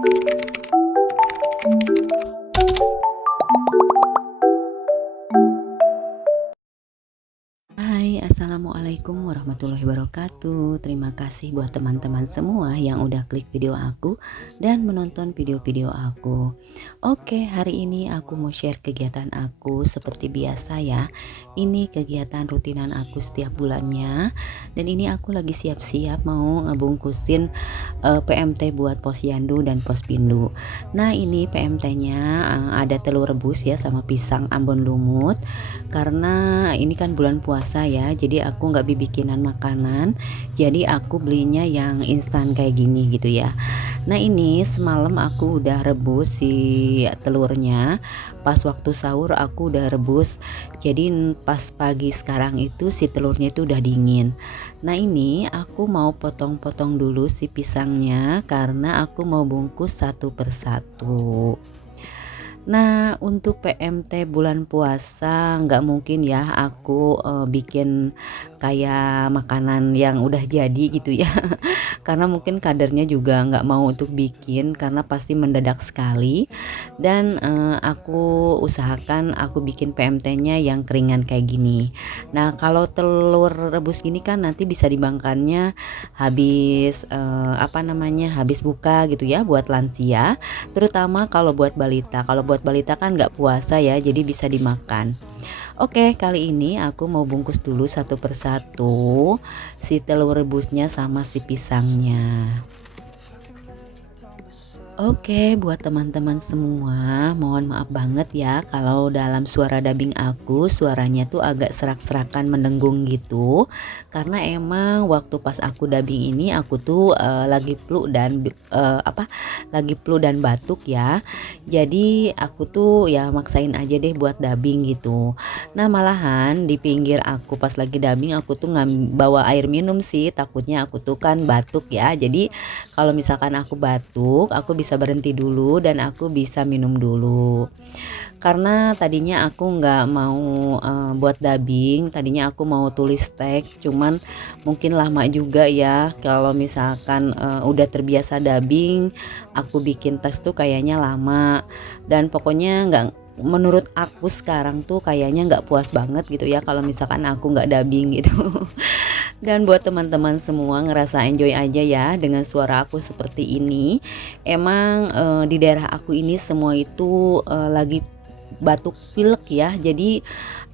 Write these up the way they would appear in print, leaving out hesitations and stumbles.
Hai, assalamualaikum warahmatullahi wabarakatuh. Terima kasih buat teman-teman semua yang udah klik video aku dan menonton video-video aku. Oke, hari ini aku mau share kegiatan aku seperti biasa ya. Ini kegiatan rutinan aku setiap bulannya. Dan ini aku lagi siap-siap mau ngebungkusin PMT buat posyandu dan pospindu. Nah, ini PMT-nya ada telur rebus ya sama pisang Ambon lumut. Karena ini kan bulan puasa ya, jadi aku nggak bikinan makanan, jadi aku belinya yang instan kayak gini gitu ya. Nah, ini semalam aku udah rebus si telurnya, pas waktu sahur aku udah rebus, jadi pas pagi sekarang itu si telurnya itu udah dingin. Nah, ini aku mau potong-potong dulu si pisangnya karena aku mau bungkus satu persatu. Nah, untuk PMT bulan puasa nggak mungkin ya aku bikin kayak makanan yang udah jadi gitu ya. Karena mungkin kadernya juga nggak mau untuk bikin karena pasti mendadak sekali. Dan aku usahakan aku bikin PMT-nya yang keringan kayak gini. Nah, kalau telur rebus gini kan nanti bisa dimakannya habis habis buka gitu ya buat lansia. Terutama kalau buat balita. Kalau buat balita kan nggak puasa ya, jadi bisa dimakan. Oke, kali ini aku mau bungkus dulu satu persatu si telur rebusnya sama si pisangnya. Oke, buat teman-teman semua, mohon maaf banget ya kalau dalam suara dubbing aku suaranya tuh agak serak-serakan mendengung gitu. Karena emang waktu pas aku dubbing ini aku tuh lagi flu dan batuk ya. Jadi aku tuh ya maksain aja deh buat dubbing gitu. Nah, malahan di pinggir aku pas lagi dubbing aku tuh nggak bawa air minum sih, takutnya aku tuh kan batuk ya. Jadi kalau misalkan aku batuk, aku bisa berhenti dulu dan aku bisa minum dulu. Karena tadinya aku nggak mau buat dubbing, tadinya aku mau tulis teks, cuman mungkin lama juga ya kalau misalkan udah terbiasa dubbing, aku bikin teks tuh kayaknya lama dan pokoknya nggak, menurut aku sekarang tuh kayaknya nggak puas banget gitu ya kalau misalkan aku nggak dubbing gitu. Dan buat teman-teman semua ngerasa enjoy aja ya dengan suara aku seperti ini. Emang di daerah aku ini semua itu lagi batuk pilek ya. Jadi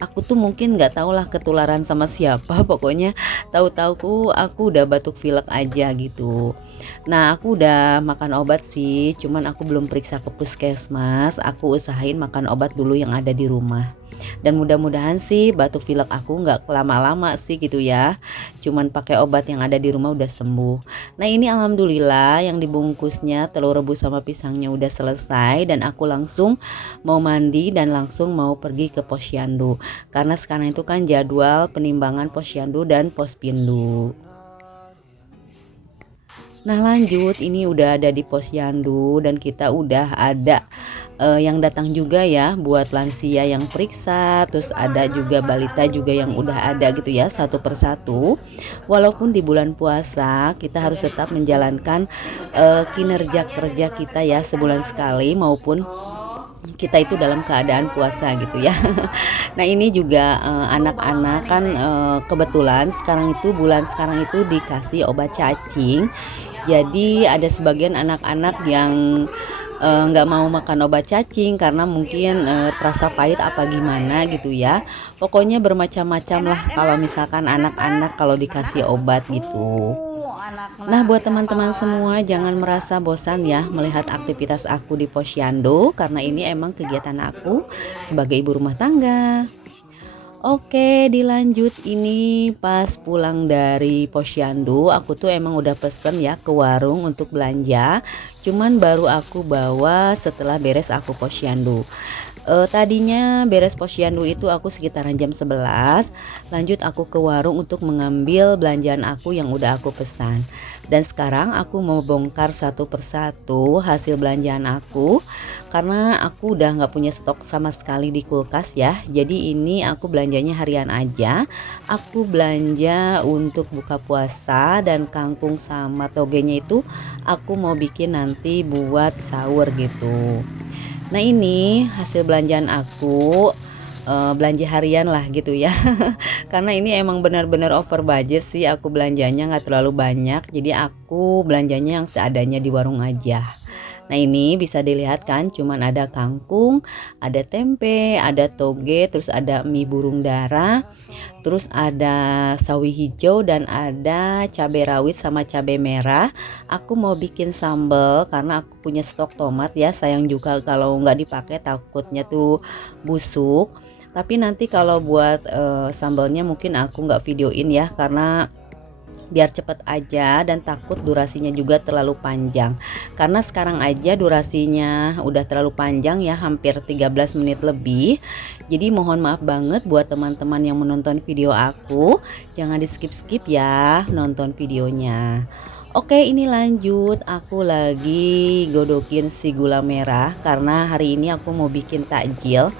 aku tuh mungkin nggak tahu lah ketularan sama siapa. Pokoknya tahu-tahu aku udah batuk pilek aja gitu. Nah, aku udah makan obat sih. Cuman aku belum periksa ke puskesmas. Aku usahain makan obat dulu yang ada di rumah. Dan mudah-mudahan sih batuk pilek aku nggak lama-lama sih gitu ya. Cuman pakai obat yang ada di rumah udah sembuh. Nah, ini alhamdulillah yang dibungkusnya telur rebus sama pisangnya udah selesai dan aku langsung mau mandi dan langsung mau pergi ke posyandu. Karena sekarang itu kan jadwal penimbangan posyandu dan pospindu. Nah, lanjut ini udah ada di posyandu dan kita udah ada yang datang juga ya buat lansia yang periksa, terus ada juga balita juga yang udah ada gitu ya satu persatu. Walaupun di bulan puasa kita harus tetap menjalankan kinerja kerja kita ya sebulan sekali maupun kita itu dalam keadaan puasa gitu ya. Nah, ini juga anak-anak kan kebetulan bulan sekarang itu dikasih obat cacing. Jadi ada sebagian anak-anak yang nggak mau makan obat cacing karena mungkin terasa pahit apa gimana gitu ya. Pokoknya bermacam-macam lah kalau misalkan anak-anak kalau dikasih obat gitu. Nah, buat teman-teman semua jangan merasa bosan ya melihat aktivitas aku di posyandu karena ini emang kegiatan aku sebagai ibu rumah tangga. Oke, dilanjut ini pas pulang dari posyandu aku tuh emang udah pesen ya ke warung untuk belanja. Cuman baru aku bawa setelah beres aku posyandu. Tadinya beres posyandu itu aku sekitaran jam 11, lanjut aku ke warung untuk mengambil belanjaan aku yang udah aku pesan. Dan sekarang aku mau bongkar satu persatu hasil belanjaan aku, karena aku udah nggak punya stok sama sekali di kulkas ya. Jadi ini aku belanjanya harian aja. Aku belanja untuk buka puasa, dan kangkung sama togenya itu aku mau bikin nanti buat sahur gitu. Nah ini hasil belanjaan aku, belanja harian lah gitu ya. Karena ini emang benar-benar over budget sih, aku belanjanya nggak terlalu banyak, jadi aku belanjanya yang seadanya di warung aja. Nah ini bisa dilihat kan, cuman ada kangkung, ada tempe, ada toge, terus ada mie burung dara, terus ada sawi hijau, dan ada cabai rawit sama cabai merah. Aku mau bikin sambal karena aku punya stok tomat ya, sayang juga kalau nggak dipakai, takutnya tuh busuk. Tapi nanti kalau buat sambalnya mungkin aku nggak videoin ya, karena biar cepet aja dan takut durasinya juga terlalu panjang. Karena sekarang aja durasinya udah terlalu panjang ya, hampir 13 menit lebih. Jadi mohon maaf banget buat teman-teman yang menonton video aku, jangan di skip-skip ya nonton videonya. Oke, ini lanjut, aku lagi godokin si gula merah karena hari ini aku mau bikin takjil.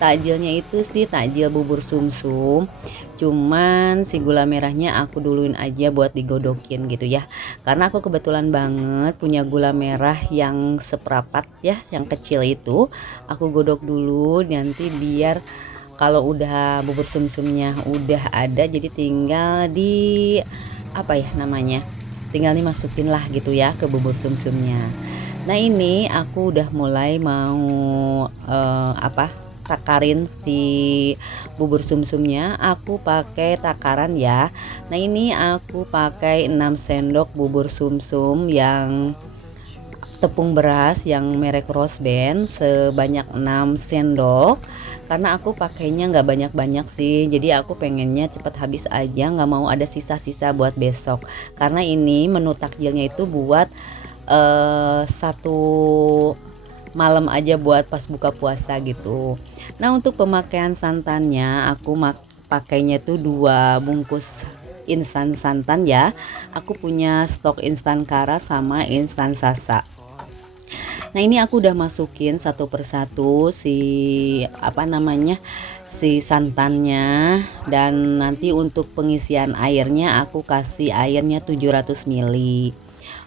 Takjilnya itu sih takjil bubur sumsum. Cuman si gula merahnya aku duluin aja buat digodokin gitu ya. Karena aku kebetulan banget punya gula merah yang seperapat ya, yang kecil itu. Aku godok dulu nanti biar kalau udah bubur sumsumnya udah ada, jadi tinggal di apa ya namanya? Tinggal dimasukin lah gitu ya ke bubur sumsumnya. Nah ini aku udah mulai mau takarin si bubur sumsumnya. Aku pakai takaran ya. Nah ini aku pakai 6 sendok bubur sumsum yang tepung beras yang merek Rose Band sebanyak 6 sendok. Karena aku pakainya nggak banyak-banyak sih, jadi aku pengennya cepet habis aja, nggak mau ada sisa-sisa buat besok. Karena ini menu takjilnya itu buat satu malam aja, buat pas buka puasa gitu. Nah untuk pemakaian santannya aku pakainya tuh 2 bungkus instan santan ya. Aku punya stok instan kara sama instan sasa. Nah ini aku udah masukin satu persatu si si santannya, dan nanti untuk pengisian airnya aku kasih airnya 700 ml.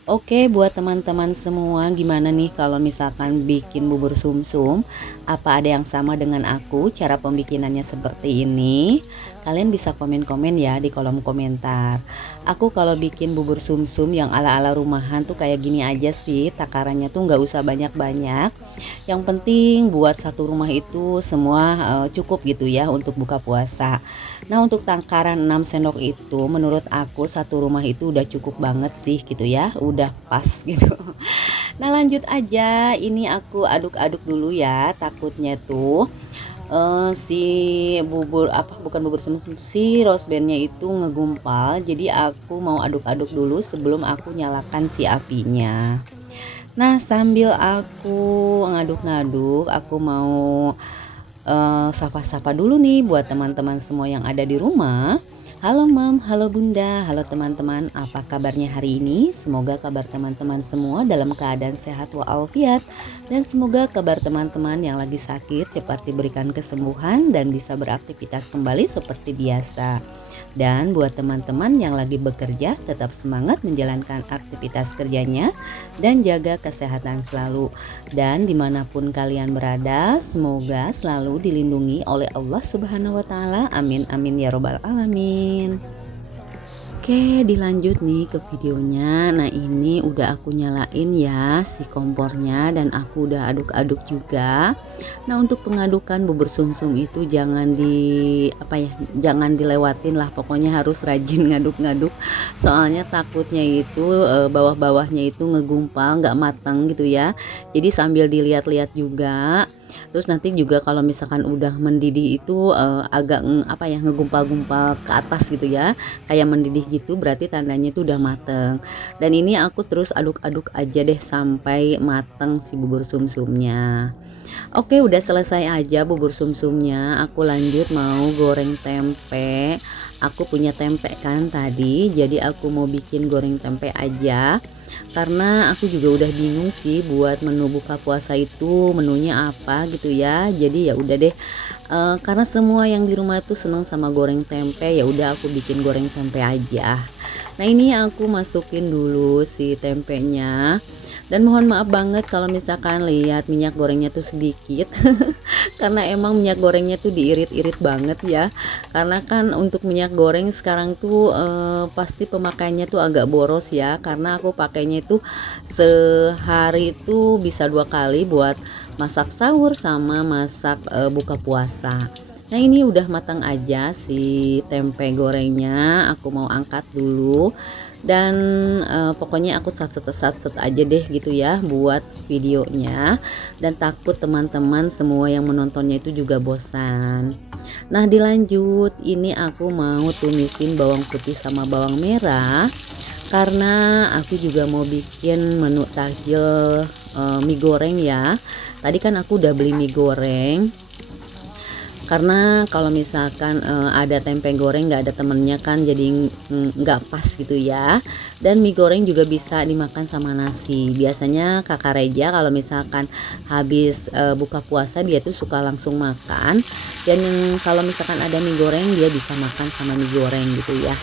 Oke, buat teman-teman semua, gimana nih kalau misalkan bikin bubur sumsum? Apa ada yang sama dengan aku cara pembikinannya seperti ini? Kalian bisa komen-komen ya di kolom komentar. Aku kalau bikin bubur sumsum yang ala-ala rumahan tuh kayak gini aja sih, takarannya tuh nggak usah banyak-banyak. Yang penting buat satu rumah itu semua cukup gitu ya untuk buka puasa. Nah untuk takaran 6 sendok itu menurut aku satu rumah itu udah cukup banget sih gitu ya, udah pas gitu. Nah lanjut aja, ini aku aduk-aduk dulu ya, takutnya tuh si bukan bubur sumsum, si rose bandnya itu ngegumpal. Jadi aku mau aduk-aduk dulu sebelum aku nyalakan si apinya. Nah sambil aku ngaduk-ngaduk, aku mau sapa-sapa dulu nih buat teman-teman semua yang ada di rumah. Halo Mam, halo Bunda, halo teman-teman, apa kabarnya hari ini? Semoga kabar teman-teman semua dalam keadaan sehat walafiat, dan semoga kabar teman-teman yang lagi sakit cepat diberikan kesembuhan dan bisa beraktivitas kembali seperti biasa. Dan buat teman-teman yang lagi bekerja, tetap semangat menjalankan aktivitas kerjanya dan jaga kesehatan selalu. Dan dimanapun kalian berada, semoga selalu dilindungi oleh Allah Subhanahu wa Ta'ala. Amin amin ya robbal alamin. Oke, dilanjut nih ke videonya. Nah ini udah aku nyalain ya si kompornya, dan aku udah aduk-aduk juga. Nah untuk pengadukan bubur sumsum itu jangan jangan dilewatin lah, pokoknya harus rajin ngaduk-ngaduk. Soalnya takutnya itu bawah-bawahnya itu ngegumpal, nggak matang gitu ya. Jadi sambil dilihat-lihat juga. Terus nanti juga kalau misalkan udah mendidih itu, agak apa ya, ngegumpal-gumpal ke atas gitu ya, kayak mendidih gitu berarti tandanya itu udah mateng. Dan ini aku terus aduk-aduk aja deh sampai mateng si bubur sumsumnya. Oke, udah selesai aja bubur sumsumnya, aku lanjut mau goreng tempe. Aku punya tempe kan tadi, jadi aku mau bikin goreng tempe aja. Karena aku juga udah bingung sih buat menu buka puasa itu menunya apa gitu ya. Jadi ya udah deh, karena semua yang di rumah tuh seneng sama goreng tempe, ya udah aku bikin goreng tempe aja. Nah, ini aku masukin dulu si tempenya. Dan mohon maaf banget kalau misalkan lihat minyak gorengnya tuh sedikit. Karena emang minyak gorengnya tuh diirit-irit banget ya. Karena kan untuk minyak goreng sekarang tuh pasti pemakaiannya tuh agak boros ya. Karena aku pakainya itu sehari itu bisa 2 kali buat masak sahur sama masak buka puasa. Nah, ini udah matang aja si tempe gorengnya, aku mau angkat dulu. Dan pokoknya aku satset aja deh gitu ya buat videonya, dan takut teman-teman semua yang menontonnya itu juga bosan. Nah, dilanjut ini aku mau tumisin bawang putih sama bawang merah, karena aku juga mau bikin menu takjil mie goreng ya. Tadi kan aku udah beli mie goreng, karena kalau misalkan ada tempe goreng nggak ada temennya kan jadi nggak pas gitu ya. Dan mie goreng juga bisa dimakan sama nasi. Biasanya kakak Reja kalau misalkan habis buka puasa dia tuh suka langsung makan, dan kalau misalkan ada mie goreng dia bisa makan sama mie goreng gitu ya.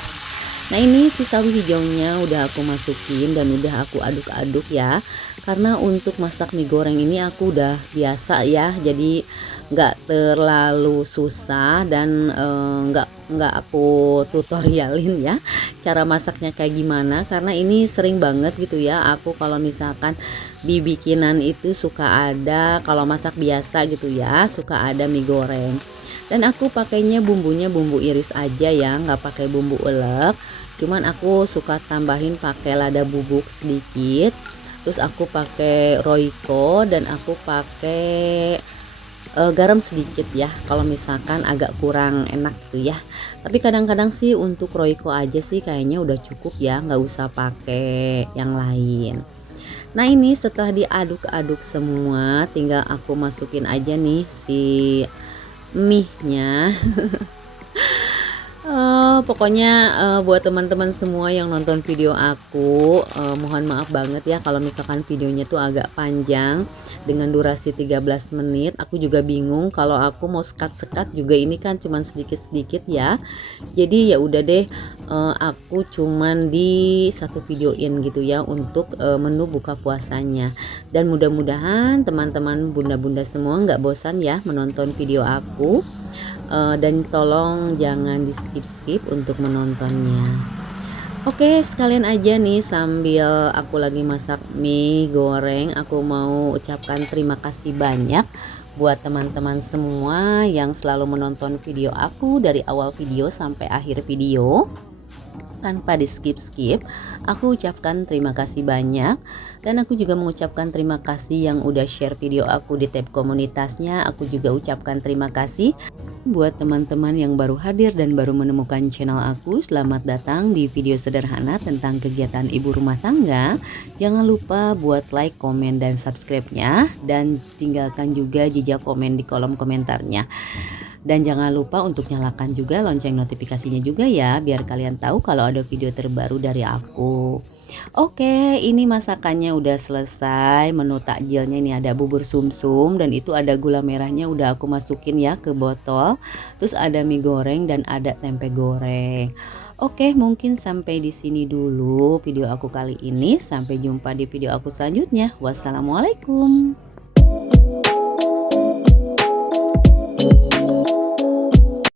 Nah, ini si sawi hijaunya udah aku masukin dan udah aku aduk-aduk ya. Karena untuk masak mie goreng ini aku udah biasa ya, jadi nggak terlalu susah dan nggak aku tutorialin ya cara masaknya kayak gimana. Karena ini sering banget gitu ya, aku kalau misalkan di bikinan itu suka ada, kalau masak biasa gitu ya, suka ada mie goreng. Dan aku pakainya bumbunya bumbu iris aja ya, nggak pakai bumbu ulek. Cuman aku suka tambahin pakai lada bubuk sedikit. Terus aku pakai Royco dan aku pakai garam sedikit ya. Kalau misalkan agak kurang enak gitu ya. Tapi kadang-kadang sih untuk Royco aja sih kayaknya udah cukup ya, nggak usah pakai yang lain. Nah, ini setelah diaduk-aduk semua, tinggal aku masukin aja nih si mie-nya. Pokoknya buat teman-teman semua yang nonton video aku, mohon maaf banget ya kalau misalkan videonya tuh agak panjang dengan durasi 13 menit. Aku juga bingung kalau aku mau sekat-sekat juga, ini kan cuman sedikit-sedikit ya. Jadi ya udah deh, aku cuman di satu videoin gitu ya untuk menu buka puasanya. Dan mudah-mudahan teman-teman bunda-bunda semua nggak bosan ya menonton video aku. Dan tolong jangan di skip-skip untuk menontonnya. Oke, sekalian aja nih sambil aku lagi masak mie goreng, aku mau ucapkan terima kasih banyak buat teman-teman semua yang selalu menonton video aku dari awal video sampai akhir video tanpa di skip-skip. Aku ucapkan terima kasih banyak, dan aku juga mengucapkan terima kasih yang udah share video aku di tab komunitasnya. Aku juga ucapkan terima kasih buat teman-teman yang baru hadir dan baru menemukan channel aku. Selamat datang di video sederhana tentang kegiatan ibu rumah tangga. Jangan lupa buat like, komen, dan subscribe-nya, dan tinggalkan juga jejak komen di kolom komentarnya. Dan jangan lupa untuk nyalakan juga lonceng notifikasinya juga ya, biar kalian tahu kalau ada video terbaru dari aku. Oke, ini masakannya udah selesai. Menu takjilnya ini ada bubur sumsum, dan itu ada gula merahnya udah aku masukin ya ke botol. Terus ada mie goreng dan ada tempe goreng. Oke, mungkin sampai di sini dulu video aku kali ini. Sampai jumpa di video aku selanjutnya. Wassalamualaikum.